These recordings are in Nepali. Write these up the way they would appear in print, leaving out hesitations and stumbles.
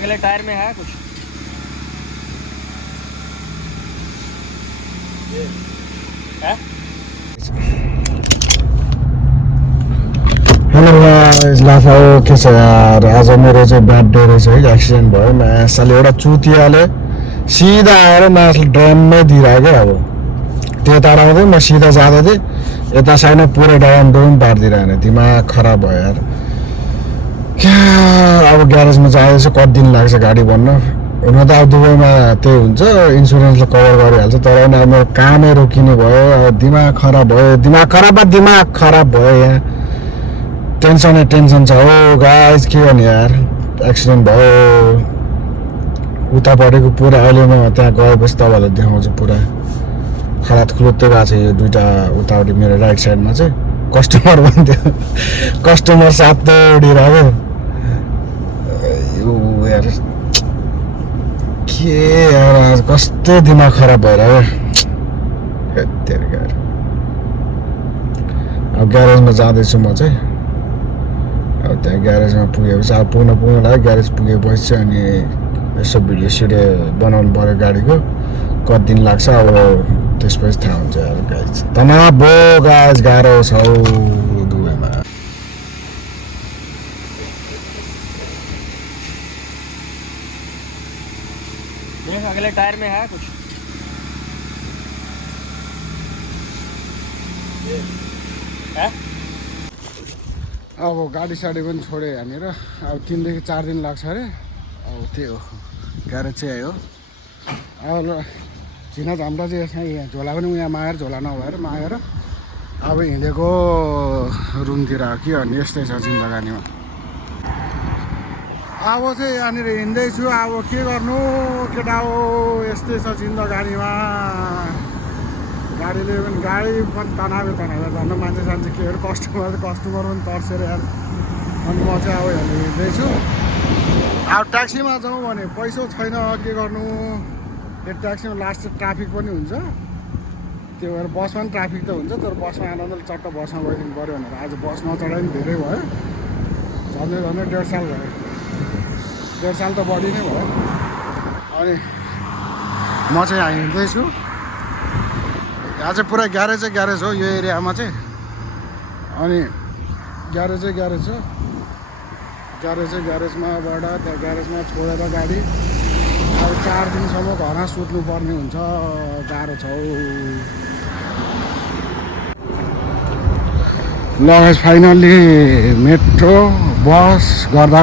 अगले टायर में है कुछ है? हेलो गाइस, लाफा के छ यार। आज मेरो चाहिँ ब्याड डे रहेछ है। एक्सिडेन्ट भयो। मासले एउटा चुतियाले सिधा आएर मासले ड्रममै दिइरहेको क्या। अब त्यो तडाउँदै म सिधा जाँदै थिएँ, यता साइडमा पुरै डम पारिदिरहेन। दिमाग खराब भयो यार। क्या अब ग्यारेजमा जाँदैछ, कति दिन लाग्छ गाडी बन्न। हुन त अब दुबईमा त्यही हुन्छ, इन्सुरेन्सले कभर गरिहाल्छ। तर पनि अब मेरो कामै रोकिने भयो। अब दिमाग खराब भयो। दिमाग खराब भयो यहाँ। टेन्सन छ हो गाइस, के गर्ने यार। एक्सिडेन्ट भयो उतापट्टिको पुरा। अहिले म त्यहाँ गएपछि तपाईँहरूलाई देखाउँछु। पुरा खलात खुलुत्तै गएको छ यो दुइटा उतापट्टि मेरो राइट साइडमा चाहिँ। कस्टमर भन्थ्यो, कस्टमर साथ दौडिरहेको यो यार। के यार आज कस्तो दिमाग खराब भइरहेको। अब ग्यारेजमा जाँदैछु म चाहिँ। अब त्यहाँ ग्यारेजमा पुगेपछि अब पुग्न लाग्यो। ग्यारेज पुगेपछि चाहिँ अनि यसो भिडियो बनाउनु पऱ्यो गाडीको। कति दिन लाग्छ अब त्यसपछि थाहा हुन्छ यार गाइज। तनाव भयो गाइज, गाह्रो छ हौ दुबईमा। देख अगले टायर में है कुछ है? अब गाडी साडी पनि छोडे यहाँनिर। अब 3 देखि 4 दिन लाग्छ अरे। अब त्यही हो, ग्यारेज चाहिँ आयो। अब चिना झम्टा चाहिँ यहाँ झोला पनि यहाँ मागेर, झोला नभएर मागेर अब हिँडेको रुमतिर हो कि। अनि यस्तै छ जिन्दगानीमा। अब चाहिँ यहाँनिर हिँड्दैछु। अब के गर्नु केटा हो, यस्तै छ जिन्दगानीमा। गाडी पनि तनावे झन् मान्छे सान्छे के अरे। कस्टमर पनि तर्सेर यार। अनि म चाहिँ अब हिँड्दैछु। अब ट्याक्सीमा जाउँ भने पैसा छैन, के गर्नु। त्यो ट्याक्सीमा लास्ट ट्राफिक पनि हुन्छ। त्यो भएर बसमा पनि ट्राफिक त हुन्छ, तर बसमा आनन्दले चट्ट बसमा गइदिनु पऱ्यो भनेर आज बस नचढाइ पनि धेरै भयो। झन्डै 1.5 साल भयो। 1.5 साल त बढी नै भयो। अनि म चाहिँ यहाँ हिँड्दैछु। यहाँ चाहिँ पुरै ग्यारेज हो यो एरियामा चाहिँ। अनि ग्यारेज छ। ग्यारेजमाबाट त्यहाँ ग्यारेजमा छोडेर गाडी अब 4 दिनसम्म घरमा सुत्नु पर्ने हुन्छ। गाह्रो छ हौ। ल फाइनल्ली मेट्रो बस गर्दा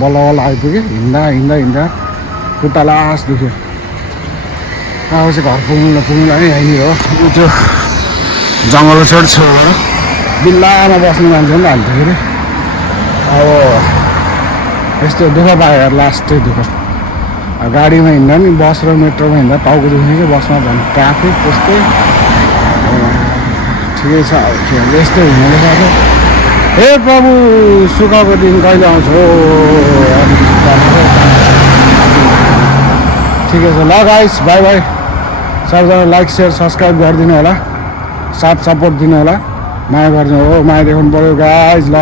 बल्ल आइपुग्यो। हिँड्दा खुट्टा लास दुख्यो। अब चाहिँ घर पुग्नुलाई यहीँनिर हो। त्यो जङ्गल छेउबाट बिल्लामा बस्ने मान्छे पनि हाल्थ्यो। अब यस्तो दुःख पायो यार, लास्टै दुःख। गाडीमा हिँड्दा नि, बस र मेट्रोमा हिँड्दा टाउको दुख्ने कि। बसमा झन् ट्राफिक त्यस्तै। ठिकै छ अब के यस्तै हुँदै पर्छ। हे प्रभु, सुखको दिन कहिले आउँछ हो। ठिकै छ ल गाइस, बाई बाई। सबैजना लाइक सेयर सब्सक्राइब गरिदिनु होला, साथ सपोर्ट दिनु होला, माया गरिदिनु हो। माया देखाउनु पऱ्यो गाइस। ल।